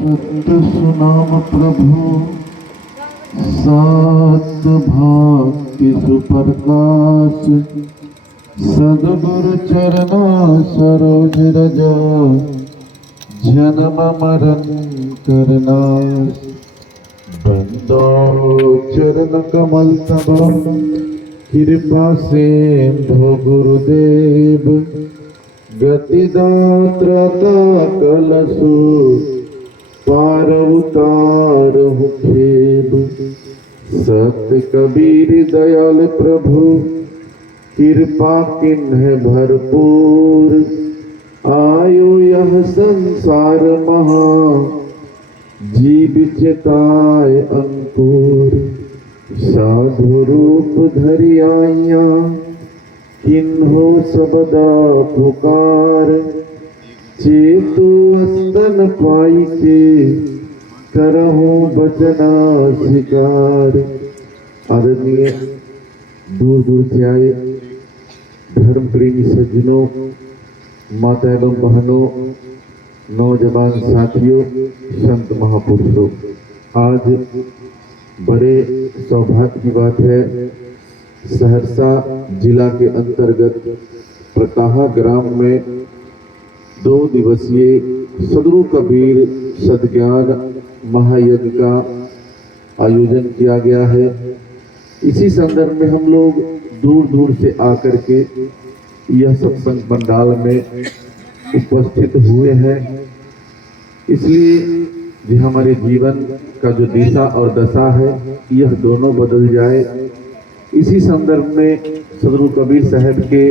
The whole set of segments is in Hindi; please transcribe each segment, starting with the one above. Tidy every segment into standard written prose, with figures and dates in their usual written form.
सत्य सुनाम प्रभु सात भाग्य सुप्रकाश सद्गुरु चरना सरोज रज जन्म मरण करनाश बंदो चरण कमल तब कृपा से धो गुरुदेव गति दात्रता कलसु पार उतार खेब सत्य कबीर दयाल प्रभु कृपा किन्ह भरपूर आयो यह संसार महा जीव चिताय अंकुर साधु रूप धरि आइया किन्हो सबदा पुकार चेतु स्तन पाई के करहु बचना शिकार। आदरणीय दूर दूर से आए धर्म प्रेमी सज्जनों, माता एवं बहनों, नौजवान साथियों, संत महापुरुषों, आज बड़े सौभाग्य की बात है, सहरसा जिला के अंतर्गत प्रताहा ग्राम में 2 दिवसीय सद्गुरु कबीर सद्ज्ञान महायज्ञ का आयोजन किया गया है। इसी संदर्भ में हम लोग दूर दूर से आकर के यह सत्संग पंडाल में उपस्थित हुए हैं, इसलिए कि हमारे जीवन का जो दिशा और दशा है यह दोनों बदल जाए। इसी संदर्भ में सद्गुरु कबीर साहब के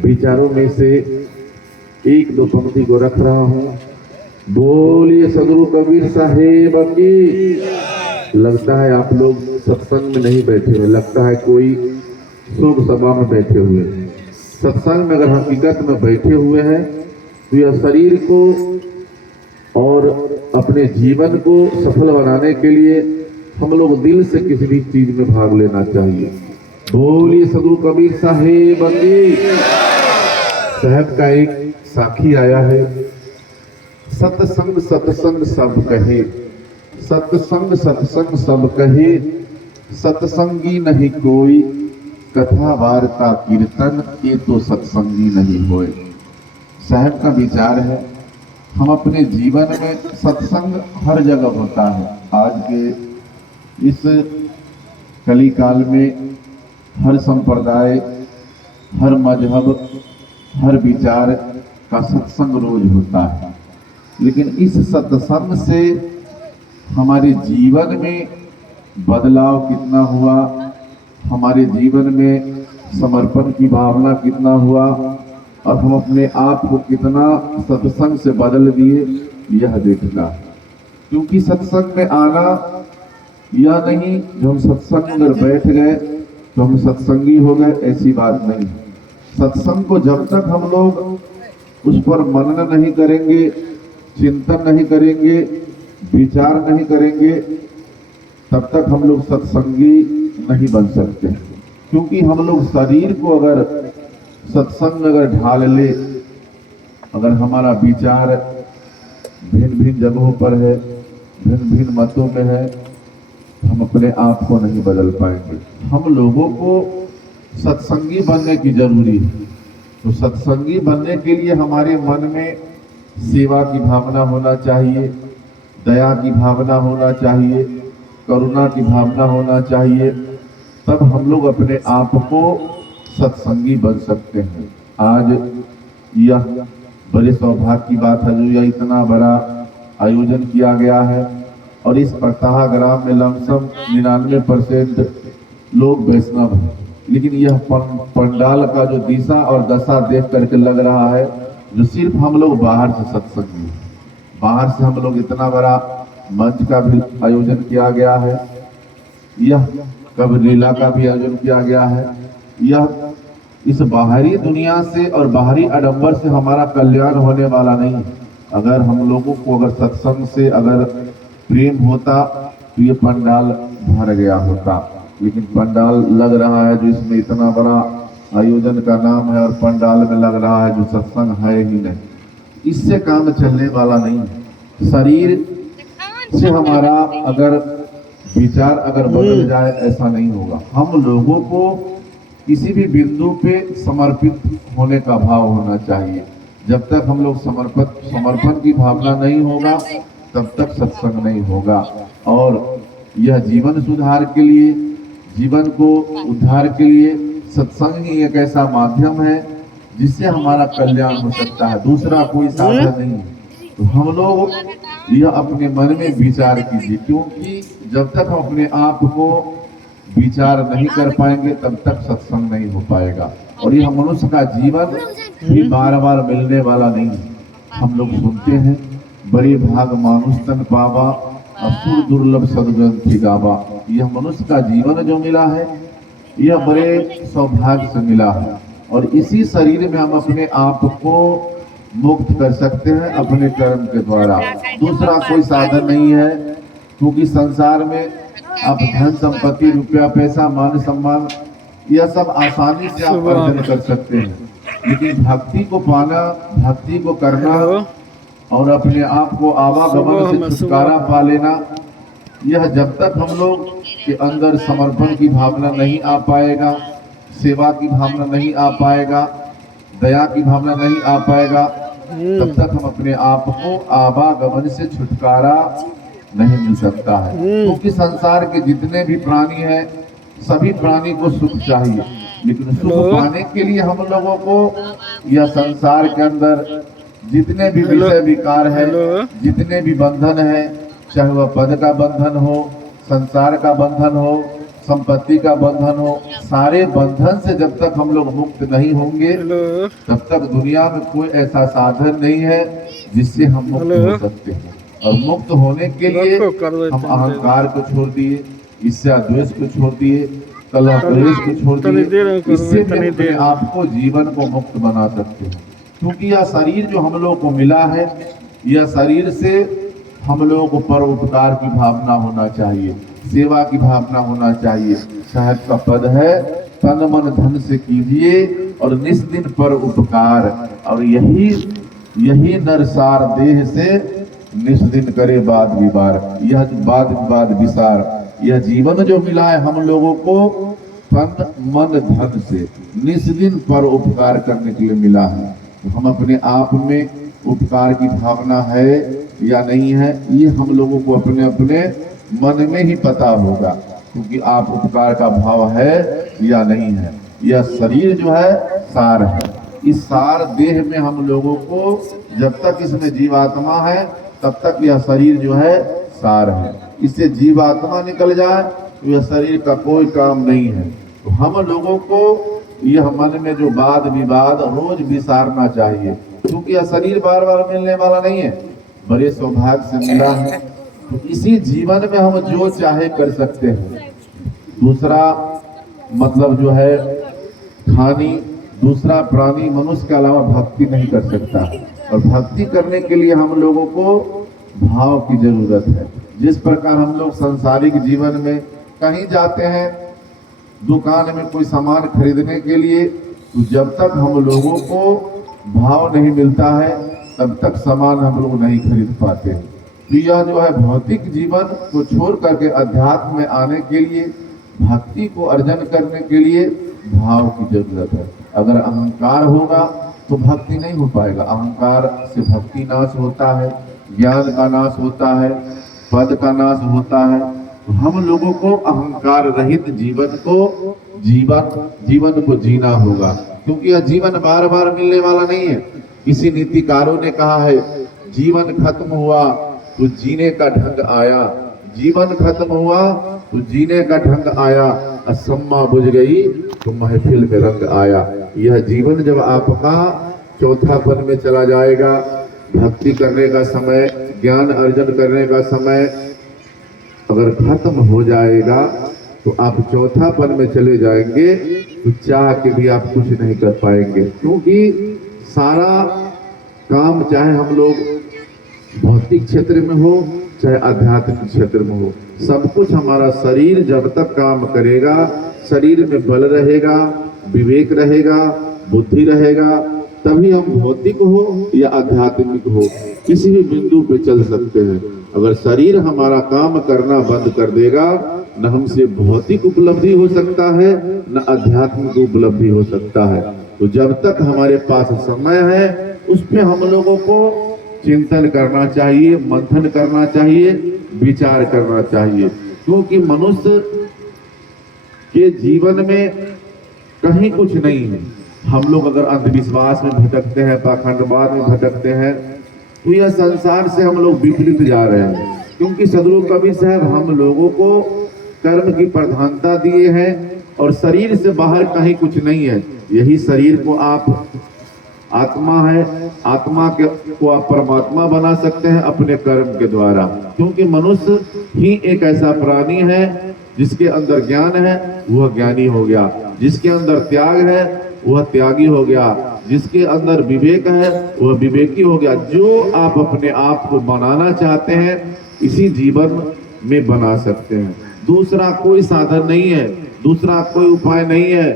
विचारों में से 1-2 पंक्ति को रख रहा हूँ। बोलिए सद्गुरु कबीर साहेब की। लगता है आप लोग सत्संग में नहीं बैठे हुए, लगता है कोई शोक सभा में बैठे हुए। सत्संग में अगर हकीकत में बैठे हुए हैं तो यह शरीर को और अपने जीवन को सफल बनाने के लिए हम लोग दिल से किसी भी चीज में भाग लेना चाहिए। बोलिए सद्गुरु कबीर साहेब की। साहब का एक साखी आया है, सत्संग सत्संग सब कहे, सत्संग सत्संग सब कहे, सत्संगी नहीं कोई, कथा वार्ता कीर्तन ये तो सत्संगी नहीं होए। साहब का विचार है, हम अपने जीवन में सत्संग हर जगह होता है। आज के इस कली काल में हर संप्रदाय, हर मजहब, हर विचार का सत्संग रोज होता है, लेकिन इस सत्संग से हमारे जीवन में बदलाव कितना हुआ, हमारे जीवन में समर्पण की भावना कितना हुआ और हम अपने आप को कितना सत्संग से बदल दिए, यह देखना। क्योंकि सत्संग में आना यह नहीं जो हम सत्संग अगर बैठ गए तो हम सत्संगी हो गए, ऐसी बात नहीं। सत्संग को जब तक हम लोग उस पर मनन नहीं करेंगे, चिंतन नहीं करेंगे, विचार नहीं करेंगे, तब तक हम लोग सत्संगी नहीं बन सकते। क्योंकि हम लोग शरीर को अगर सत्संग अगर ढाल ले, अगर हमारा विचार भिन्न भिन्न जगहों पर है, भिन्न भिन्न मतों में है, हम अपने आप को नहीं बदल पाएंगे। हम लोगों को सत्संगी बनने की जरूरी है। तो सत्संगी बनने के लिए हमारे मन में सेवा की भावना होना चाहिए, दया की भावना होना चाहिए, करुणा की भावना होना चाहिए, तब हम लोग अपने आप को सत्संगी बन सकते हैं। आज यह बड़े सौभाग्य की बात है जो यह इतना बड़ा आयोजन किया गया है और इस प्रताहा ग्राम में लमसम 99% लोग वैष्णव हैं, लेकिन यह पंडाल का जो दिशा और दशा देख करके लग रहा है जो सिर्फ हम लोग बाहर से सत्संगी हैं। बाहर से हम लोग इतना बड़ा मंच का भी आयोजन किया गया है, यह कबीर लीला का भी आयोजन किया गया है। यह इस बाहरी दुनिया से और बाहरी आडंबर से हमारा कल्याण होने वाला नहीं। अगर हम लोगों को अगर सत्संग से अगर प्रेम होता तो ये पंडाल भर गया होता, लेकिन पंडाल लग रहा है जो इसमें इतना बड़ा आयोजन का नाम है और पंडाल में लग रहा है जो सत्संग है ही नहीं, इससे काम चलने वाला नहीं है। शरीर से हमारा अगर विचार अगर बदल जाए ऐसा नहीं होगा। हम लोगों को किसी भी बिंदु पे समर्पित होने का भाव होना चाहिए। जब तक हम लोग समर्पण की भावना नहीं होगा तब तक सत्संग नहीं होगा। और यह जीवन सुधार के लिए, जीवन को उद्धार के लिए सत्संग ही एक ऐसा माध्यम है जिससे हमारा कल्याण हो सकता है, दूसरा कोई साधन नहीं है। तो हम लोग यह अपने मन में विचार कीजिए, क्योंकि जब तक हम अपने आप को विचार नहीं कर पाएंगे तब तक सत्संग नहीं हो पाएगा। और यह मनुष्य का जीवन भी बार बार मिलने वाला नहीं है। हम लोग सुनते हैं, बड़े भाग मानुष तन पावा, असुर दुर्लभ सदग्रंथि गावा। यह मनुष्य का जीवन जो मिला है यह बड़े सौभाग्य से मिला है, और इसी शरीर में हम अपने आप को मुक्त कर सकते हैं अपने कर्म के द्वारा। दूसरा कोई साधन नहीं है, क्योंकि संसार में आप धन संपत्ति, रुपया पैसा, मान सम्मान, यह सब आसानी से आप अर्जन कर सकते हैं, लेकिन भक्ति को पाना, भक्ति को करना और अपने आप को आवागमन से छुटकारा पा लेना, यह जब तक हम लोग के अंदर समर्पण की भावना नहीं आ पाएगा, सेवा की भावना नहीं आ पाएगा, दया की भावना नहीं आ पाएगा, तब तक हम अपने आप को आवागमन से छुटकारा नहीं मिल सकता है। क्योंकि संसार के जितने भी प्राणी हैं सभी प्राणी को सुख चाहिए, लेकिन सुख पाने के लिए हम लोगों को यह संसार के अंदर जितने भी विषय विकार है, जितने भी बंधन है, चाहे वह पद का बंधन हो, संसार का बंधन हो, संपत्ति का बंधन हो, सारे बंधन से जब तक हम लोग मुक्त नहीं होंगे तब तक दुनिया में कोई ऐसा साधन नहीं है जिससे हम मुक्त हो सकते हैं। और मुक्त होने के लिए हम अहंकार को छोड़ दिए, ईर्ष्या द्वेष को छोड़ दिए, कलह क्लेश को छोड़ दिए, इससे भी अपने आप को जीवन को मुक्त बना सकते हैं। क्योंकि यह शरीर जो हम लोग को मिला है, यह शरीर से हम लोगों को परोपकार की भावना होना चाहिए, सेवा की भावना होना चाहिए। साहब का पद है, तन मन धन से कीजिए और निस्दिन पर उपकार, और यही नरसार देह से निस्दिन करे बाद विवार। यह बाद विसार, यह जीवन जो मिला है हम लोगों को तन मन धन से निस्दिन पर उपकार करने के लिए मिला है। तो हम अपने आप में उपकार की भावना है या नहीं है, ये हम लोगों को अपने अपने मन में ही पता होगा, क्योंकि आप उपकार का भाव है या नहीं है। यह शरीर जो है सार है, इस सार देह में हम लोगों को जब तक इसमें जीवात्मा है तब तक यह शरीर जो है सार है। इससे जीवात्मा निकल जाए तो यह शरीर का कोई काम नहीं है। तो हम लोगों को यह मन में जो वाद विवाद रोज विसारना चाहिए, क्योंकि यह शरीर बार बार मिलने वाला नहीं है, बड़े सौभाग्य से मिला है। तो इसी जीवन में हम जो चाहे कर सकते हैं। दूसरा मतलब जो है खानी, दूसरा प्राणी मनुष्य के अलावा भक्ति नहीं कर सकता, और भक्ति करने के लिए हम लोगों को भाव की जरूरत है। जिस प्रकार हम लोग सांसारिक जीवन में कहीं जाते हैं दुकान में कोई सामान खरीदने के लिए, तो जब तक हम लोगों को भाव नहीं मिलता है तब तक सामान हम लोग नहीं खरीद पाते। तो यह जो है भौतिक जीवन को छोड़ करके अध्यात्म में आने के लिए, भक्ति को अर्जन करने के लिए भाव की जरूरत है। अगर अहंकार होगा तो भक्ति नहीं हो पाएगा। अहंकार से भक्ति नाश होता है, ज्ञान का नाश होता है, पद का नाश होता है। तो हम लोगों को अहंकार रहित जीवन को जीना होगा, क्योंकि यह जीवन बार बार मिलने वाला नहीं है। किसी नीतिकारों ने कहा है, जीवन खत्म हुआ तो जीने का ढंग आया, जीवन खत्म हुआ तो जीने का ढंग आया, असम्मा बुझ गई तो महफिल में रंग आया। यह जीवन जब आपका चौथापन में चला जाएगा, भक्ति करने का समय, ज्ञान अर्जन करने का समय अगर खत्म हो जाएगा तो आप चौथापन में चले जाएंगे, तो चाह के भी आप कुछ नहीं कर पाएंगे। क्योंकि सारा काम, चाहे हम लोग भौतिक क्षेत्र में हो चाहे आध्यात्मिक क्षेत्र में हो, सब कुछ हमारा शरीर जब तक काम करेगा, शरीर में बल रहेगा, विवेक रहेगा, बुद्धि रहेगा, तभी हम भौतिक हो या आध्यात्मिक हो किसी भी बिंदु पे चल सकते हैं। अगर शरीर हमारा काम करना बंद कर देगा, न हमसे भौतिक उपलब्धि हो सकता है, न आध्यात्मिक उपलब्धि हो सकता है। तो जब तक हमारे पास समय है, उस पे हम लोगों को चिंतन करना चाहिए, मंथन करना चाहिए, विचार करना चाहिए। क्योंकि मनुष्य के जीवन में कहीं कुछ नहीं है। हम लोग अगर अंधविश्वास में भटकते हैं, पाखंडवाद में भटकते हैं, तो यह संसार से हम लोग विपरीत जा रहे हैं। क्योंकि सदगुरु कबीर साहब हम लोगों को कर्म की प्रधानता दिए हैं और शरीर से बाहर कहीं कुछ नहीं है। यही शरीर को आप आत्मा है, आत्मा के को आप परमात्मा बना सकते हैं अपने कर्म के द्वारा। क्योंकि मनुष्य ही एक ऐसा प्राणी है जिसके अंदर ज्ञान है, वह ज्ञानी हो गया। जिसके अंदर त्याग है, वह त्यागी हो गया। जिसके अंदर विवेक है, वह विवेकी हो गया। जो आप अपने आप को बनाना चाहते हैं, इसी जीवन में बना सकते हैं। दूसरा कोई साधन नहीं है, दूसरा कोई उपाय नहीं है।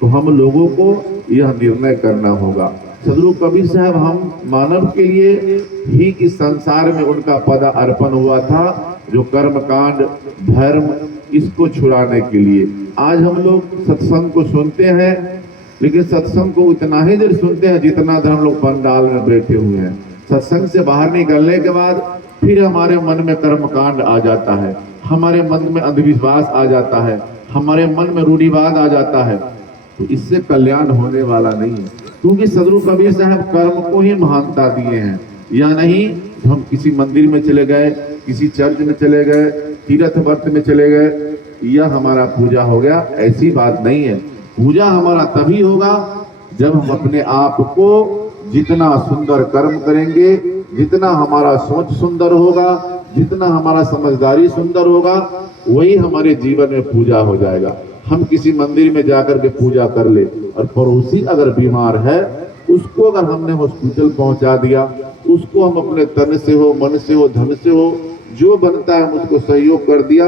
तो हम लोगों को यह निर्णय करना होगा। सदगुरु कबीर साहब हम मानव के लिए ही इस संसार में उनका पद अर्पण हुआ था, जो कर्म कांड धर्म इसको छुड़ाने के लिए। आज हम लोग सत्संग को सुनते हैं, लेकिन सत्संग को उतना ही देर सुनते हैं जितना देर हम लोग पंडाल में बैठे हुए हैं। सत्संग से बाहर निकलने के बाद फिर हमारे मन में कर्म कांड आ जाता है, हमारे मन में अंधविश्वास आ जाता है, हमारे मन में रूढ़िवाद आ जाता है। तो इससे कल्याण होने वाला नहीं है। क्योंकि सदगुरु कबीर साहब कर्म को ही महानता दिए हैं। या नहीं हम किसी मंदिर में चले गए, किसी चर्च में चले गए, तीर्थ व्रत में चले गए, यह हमारा पूजा हो गया, ऐसी बात नहीं है। पूजा हमारा तभी होगा जब हम अपने आप को जितना सुंदर कर्म करेंगे, जितना हमारा सोच सुंदर होगा, जितना हमारा समझदारी सुंदर होगा, वही हमारे जीवन में पूजा हो जाएगा। हम किसी मंदिर में जाकर के पूजा कर ले और पड़ोसी अगर बीमार है, उसको अगर हमने हॉस्पिटल पहुंचा दिया, उसको हम अपने तन से हो, मन से हो, धन से हो, जो बनता है हम उसको सहयोग कर दिया,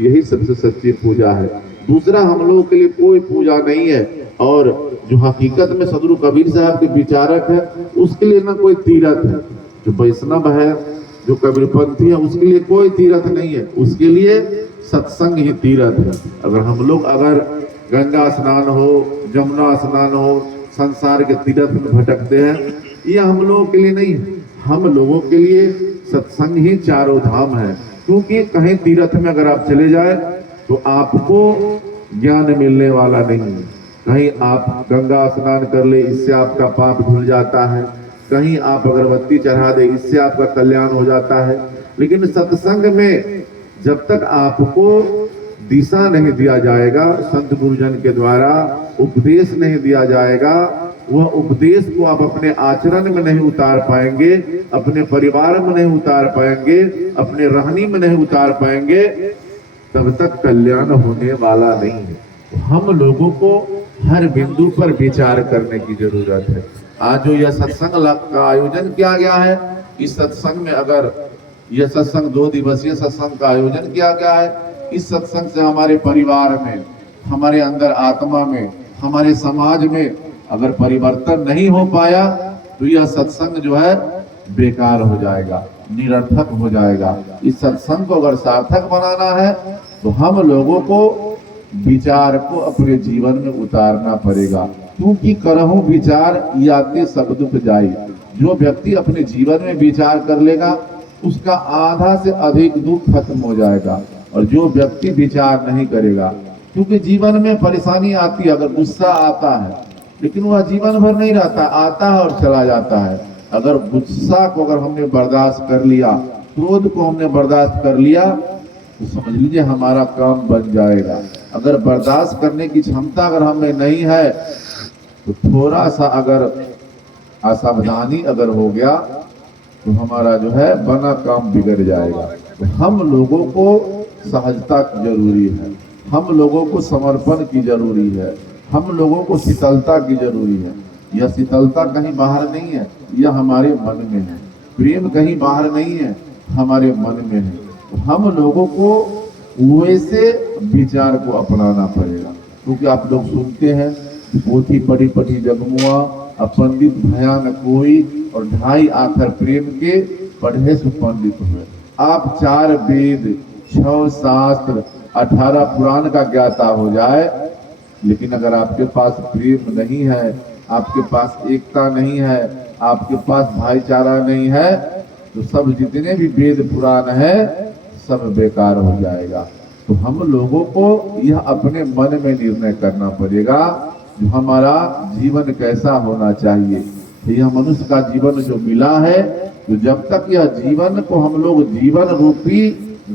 यही सबसे सच्ची पूजा है। दूसरा हम लोगों के लिए कोई पूजा नहीं है। और जो हकीकत में सदगुरु कबीर साहब के विचारक है, उसके लिए ना कोई तीर्थ है। जो वैष्णव है, जो कबीरपंथी है, उसके लिए कोई तीर्थ नहीं है। उसके लिए सत्संग ही तीर्थ है। अगर हम लोग अगर गंगा स्नान हो, जमुना स्नान हो, संसार के तीर्थ में भटकते हैं, ये हम लोगों के लिए नहीं है। हम लोगों के लिए सत्संग ही चारों धाम है। क्योंकि कहीं तीर्थ में अगर आप चले जाए तो आपको ज्ञान मिलने वाला नहीं है। कहीं आप गंगा स्नान कर ले, इससे आपका पाप धुल जाता है। कहीं आप अगरबत्ती चढ़ा दे, इससे आपका कल्याण हो जाता है। लेकिन सत्संग में जब तक आपको दिशा नहीं दिया जाएगा, संत गुरुजन के द्वारा उपदेश नहीं दिया जाएगा, वह उपदेश को आप अपने आचरण में नहीं उतार पाएंगे, अपने परिवार में नहीं उतार पाएंगे, अपने रहनी में नहीं उतार पाएंगे, तब तक कल्याण होने वाला नहीं है। हम लोगों को हर बिंदु पर विचार करने की जरूरत है। आज जो यह सत्संग का आयोजन किया गया है, इस सत्संग में अगर यह सत्संग 2 दिवसीय सत्संग का आयोजन किया गया है, इस सत्संग से हमारे परिवार में, हमारे अंदर आत्मा में, हमारे समाज में अगर परिवर्तन नहीं हो पाया, तो यह सत्संग जो है बेकार हो जाएगा, निरर्थक हो जाएगा। इस सत्संग को अगर सार्थक बनाना है, तो हम लोगों को विचार को अपने जीवन में उतारना पड़ेगा। क्योंकि करहु विचार याते सब दुख जाई। जो व्यक्ति अपने जीवन में विचार कर लेगा, उसका आधा से अधिक दुख खत्म हो जाएगा। और जो व्यक्ति विचार नहीं करेगा, क्योंकि जीवन में परेशानी आती है, अगर गुस्सा आता है, लेकिन वह जीवन भर नहीं रहता, आता है और चला जाता है। अगर गुस्सा को अगर हमने बर्दाश्त कर लिया, क्रोध को हमने बर्दाश्त कर लिया, तो समझ लीजिए हमारा काम बन जाएगा। अगर बर्दाश्त करने की क्षमता अगर हमें नहीं है, तो थोड़ा सा अगर असावधानी अगर हो गया, तो हमारा जो है बना काम बिगड़ जाएगा। तो हम लोगों को सहजता की जरूरी है, हम लोगों को समर्पण की जरूरी है, हम लोगों को शीतलता की जरूरी है। यह शीतलता कहीं बाहर नहीं है, यह हमारे मन में है। प्रेम कहीं बाहर नहीं है, हमारे मन में है। तो हम लोगों को वैसे विचार को अपनाना पड़ेगा। क्योंकि आप लोग सुनते हैं पोथी पढ़ी पढ़ी जगमुआ, अब पंडित भया न कोई, और 2.5 आखर प्रेम के पढ़े सो पंडित हुए। आप 4 वेद, 6 शास्त्र, 18 पुराण का ज्ञाता हो जाए, लेकिन अगर आपके पास प्रेम नहीं है, आपके पास एकता नहीं है, आपके पास भाईचारा नहीं है, तो सब जितने भी वेद पुराण है सब बेकार हो जाएगा। तो हम लोगों को यह अपने मन में निर्णय करना पड़ेगा जो हमारा जीवन कैसा होना चाहिए। तो यह मनुष्य का जीवन जो मिला है, तो जब तक यह जीवन को हम लोग जीवन रूपी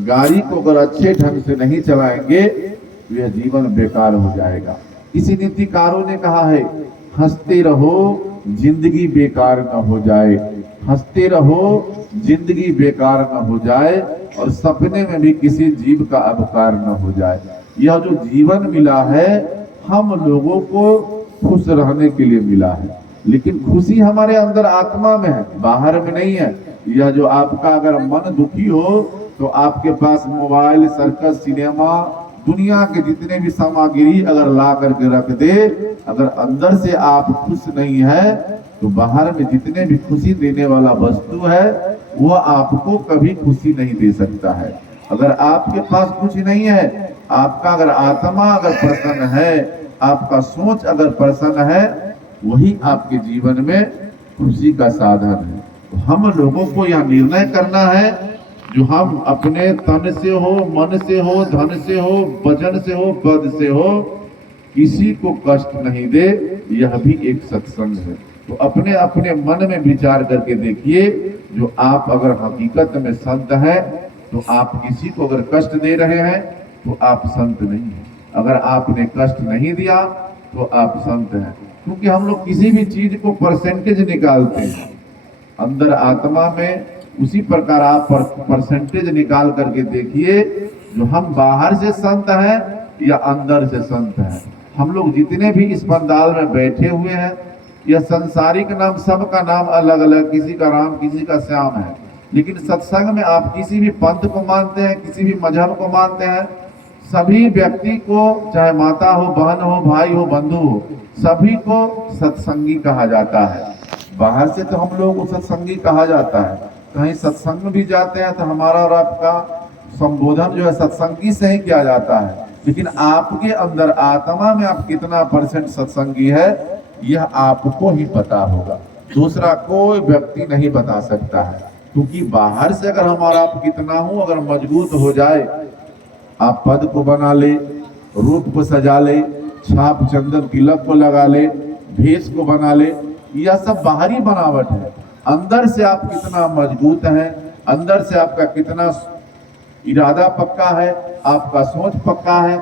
गाड़ी को अगर अच्छे ढंग से नहीं चलाएंगे तो यह जीवन बेकार हो जाएगा। इसी नीतिकारों ने कहा है, हंसते रहो जिंदगी बेकार न हो जाए, हंसते रहो जिंदगी बेकार न हो जाए, और सपने में भी किसी जीव का अवकार न हो जाए। यह जो जीवन मिला है हम लोगों को खुश रहने के लिए मिला है, लेकिन खुशी हमारे अंदर आत्मा में है, बाहर में नहीं है। यह जो आपका अगर मन दुखी हो तो आपके पास मोबाइल, सर्कस, सिनेमा, दुनिया के जितने भी सामग्री अगर ला करके रख दे, अगर अंदर से आप खुश नहीं है तो बाहर में जितने भी खुशी देने वाला वस्तु है वह आपको कभी खुशी नहीं दे सकता है। अगर आपके पास कुछ नहीं है, आपका अगर आत्मा अगर प्रसन्न है, आपका सोच अगर प्रसन्न है, वही आपके जीवन में खुशी का साधन है। तो हम लोगों को यह निर्णय करना है जो हम अपने तन से हो, मन से हो, धन से हो, वचन से हो, पद से हो, किसी को कष्ट नहीं दे। यह भी एक सत्संग है। तो अपने अपने मन में विचार करके देखिए, जो आप अगर हकीकत में संत हैं तो आप किसी को अगर कष्ट दे रहे हैं तो आप संत नहीं हैं। अगर आपने कष्ट नहीं दिया तो आप संत हैं। क्योंकि हम लोग किसी भी चीज को परसेंटेज निकालते हैं, अंदर आत्मा में उसी प्रकार आप परसेंटेज निकाल करके देखिए, जो हम बाहर से संत हैं या अंदर से संत हैं। हम लोग जितने भी इस पंडाल में बैठे हुए हैं, यह संसारिक नाम सबका नाम अलग अलग, किसी का राम किसी का श्याम है, लेकिन सत्संग में आप किसी भी पंथ को मानते हैं, किसी भी मजहब को मानते हैं, सभी व्यक्ति को, चाहे माता हो, बहन हो, भाई हो, बंधु हो, सभी को सत्संगी कहा जाता है। बाहर से तो हम लोगों को सत्संगी कहा जाता है, कहीं सत्संग भी जाते हैं तो हमारा और आपका संबोधन जो है सत्संगी से ही किया जाता है, लेकिन आपके अंदर आत्मा में आप कितना परसेंट सत्संगी है यह आपको ही पता होगा, दूसरा कोई व्यक्ति नहीं बता सकता है। क्योंकि बाहर से अगर हमारा आप कितना हो अगर मजबूत हो जाए, आप पद को बना ले, रूप को सजा ले, छाप चंदन तिलक को लगा ले, भेष को बना ले, यह सब बाहरी बनावट है। अंदर से आप कितना मजबूत हैं, अंदर से आपका कितना इरादा पक्का है, आपका सोच पक्का है,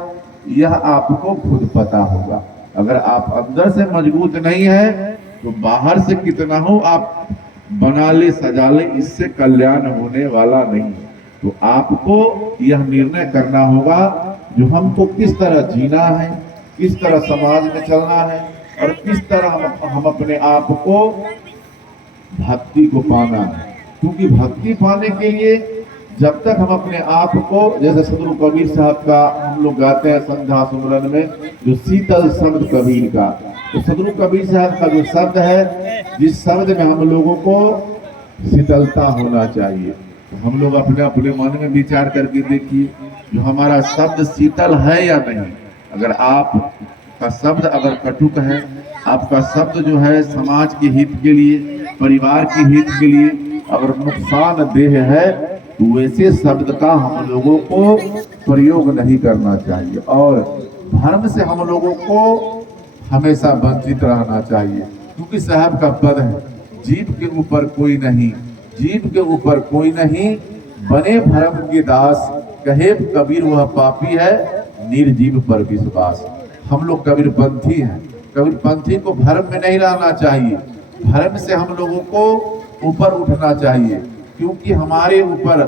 यह आपको खुद पता होगा। अगर आप अंदर से मजबूत नहीं है तो बाहर से कितना हो आप बना ले, सजा ले, इससे कल्याण होने वाला नहीं है। तो आपको यह निर्णय करना होगा जो हमको किस तरह जीना है, किस तरह समाज में चलना है, और किस तरह हम अपने आप को भक्ति को पाना है। क्योंकि भक्ति पाने के लिए जब तक हम अपने आप को, जैसे सदगुरु कबीर साहब का हम लोग गाते हैं संध्या सुमरन में, जो शीतल शब्द कबीर का, तो सदगुरु कबीर साहब का जो शब्द है, जिस शब्द में हम लोगों को शीतलता होना चाहिए, तो हम लोग अपने अपने मन में विचार करके देखिए जो हमारा शब्द शीतल है या नहीं। अगर आपका शब्द अगर कटुक है, आपका शब्द जो है समाज के हित के लिए, परिवार के हित के लिए अगर नुकसानदेह है, तो वैसे शब्द का हम लोगों को प्रयोग नहीं करना चाहिए। और धर्म से हम लोगों को हमेशा वंचित रहना चाहिए। क्योंकि साहब का पद है, जीव के ऊपर कोई नहीं, जीव के ऊपर कोई नहीं, बने भरम के दास, कहे कबीर वह पापी है, निर्जीव पर विश्वास। हम लोग कबीरपंथी हैं, कबीरपंथी को भरम में नहीं रहना चाहिए, भरम से हम लोगों को ऊपर उठना चाहिए। क्योंकि हमारे ऊपर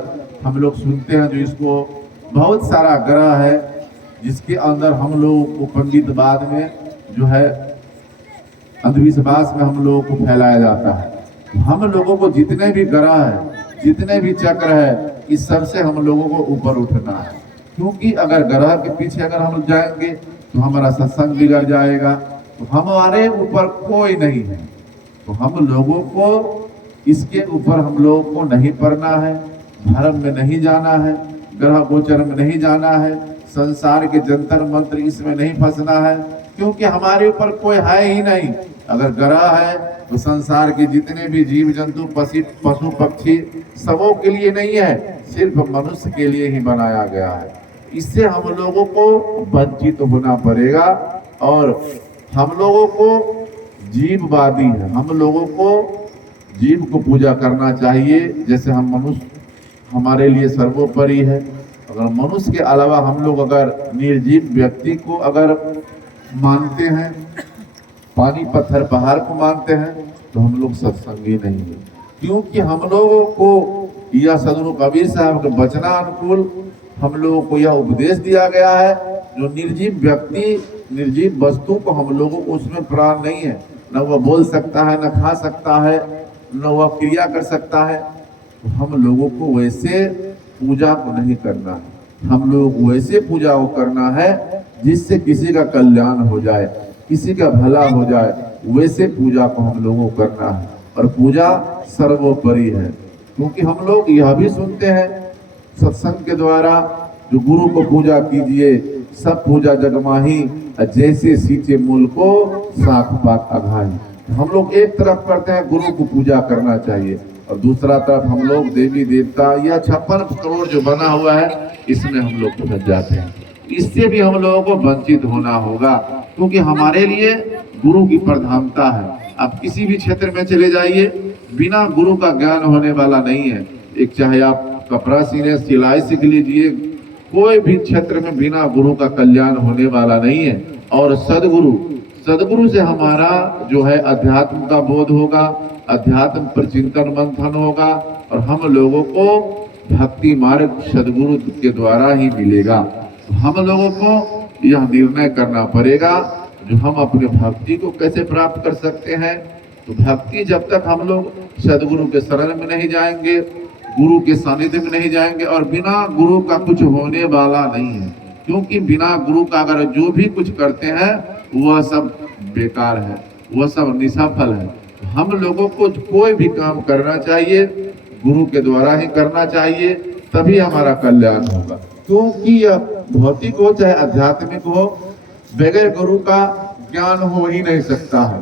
हम लोग सुनते हैं जो इसको बहुत सारा ग्रह है, जिसके अंदर हम लोगों को पंडित बाद में जो है अंधविश्वास में हम लोगों को फैलाया जाता है। हम लोगों को जितने भी ग्रह है, जितने भी चक्र है, इस सब से हम लोगों को ऊपर उठना है। क्योंकि अगर ग्रह के पीछे अगर हम जाएंगे तो हमारा सत्संग बिगड़ जाएगा, तो हमारे ऊपर कोई नहीं है, तो हम लोगों को इसके ऊपर हम लोगों को नहीं पड़ना है, धर्म में नहीं जाना है, ग्रह गोचर में नहीं जाना है, संसार के जंतर मंत्र इसमें नहीं फंसना है, क्योंकि हमारे ऊपर कोई है ही नहीं। अगर ग्रह है तो संसार के जितने भी जीव जंतु पशु पक्षी सबों के लिए नहीं है, सिर्फ मनुष्य के लिए ही बनाया गया है। इससे हम लोगों को वंचित होना पड़ेगा और हम लोगों को जीववादी है, हम लोगों को जीव को पूजा करना चाहिए। जैसे हम मनुष्य हमारे लिए सर्वोपरि है, अगर मनुष्य के अलावा हम लोग अगर निर्जीव व्यक्ति को अगर मानते हैं, पानी पत्थर पहाड़ को मानते हैं, तो हम लोग सत्संगी नहीं है। क्योंकि हम लोगों को यह सदगुरु कबीर साहब के वचना अनुकूल हम लोगों को यह उपदेश दिया गया है, जो निर्जीव व्यक्ति निर्जीव वस्तु को हम लोगों को उसमें प्राण नहीं है, न वह बोल सकता है, न खा सकता है, न वह क्रिया कर सकता है, तो हम लोगों को वैसे पूजा को नहीं करना है। हम लोग वैसे पूजा को करना है जिससे किसी का कल्याण हो जाए, किसी का भला हो जाए, वैसे पूजा को हम लोगों को करना है। और पूजा सर्वोपरि है, क्योंकि हम लोग यह भी सुनते हैं सत्संग के द्वारा, जो गुरु को पूजा कीजिए सब पूजा जगमाही, जैसे सींचे मूल को साख पात अघाई। हम लोग एक तरफ करते हैं गुरु को पूजा करना चाहिए, और दूसरा तरफ हम लोग देवी देवता या 56 करोड़ जो बना हुआ है इसमें हम लोग फंस जाते हैं। इससे भी हम लोगों को वंचित होना होगा, क्योंकि हमारे लिए गुरु की प्रधानता है। आप किसी भी क्षेत्र में चले जाइए, बिना गुरु का ज्ञान होने वाला नहीं है। एक चाहे आप कपड़ा सीने सिलाई सीख लीजिए, कोई भी क्षेत्र में बिना गुरु का कल्याण होने वाला नहीं है। और सदगुरु से हमारा जो है अध्यात्म का बोध होगा, अध्यात्म पर चिंतन मंथन होगा, और हम लोगों को भक्ति मार्ग सदगुरु के द्वारा ही मिलेगा। हम लोगों को यह निर्णय करना पड़ेगा जो हम अपने भक्ति को कैसे प्राप्त कर सकते हैं। तो भक्ति जब तक हम लोग सदगुरु के शरण में नहीं जाएंगे, गुरु के सानिध्य में नहीं जाएंगे, और बिना गुरु का कुछ होने वाला नहीं है। क्योंकि बिना गुरु का अगर जो भी कुछ करते हैं वह सब बेकार है, वह सब निष्फल है। हम लोगों को कोई भी काम करना चाहिए गुरु के द्वारा ही करना चाहिए, तभी हमारा कल्याण होगा। क्योंकि यह भौतिक हो चाहे आध्यात्मिक हो, बगैर गुरु का ज्ञान हो ही नहीं सकता है।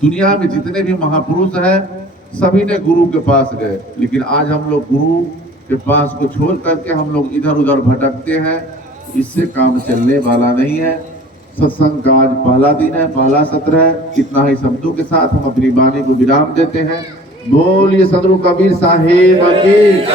दुनिया में जितने भी महापुरुष हैं सभी ने गुरु के पास गए, लेकिन आज हम लोग गुरु के पास को छोड़ करके हम लोग इधर उधर भटकते हैं। इससे काम चलने वाला नहीं है। सत्संग का आज पहला दिन है, पहला सत्र है। इतना ही शब्दों के साथ हम अपनी वाणी को विराम देते हैं। बोलिए सदगुरु कबीर साहेब की।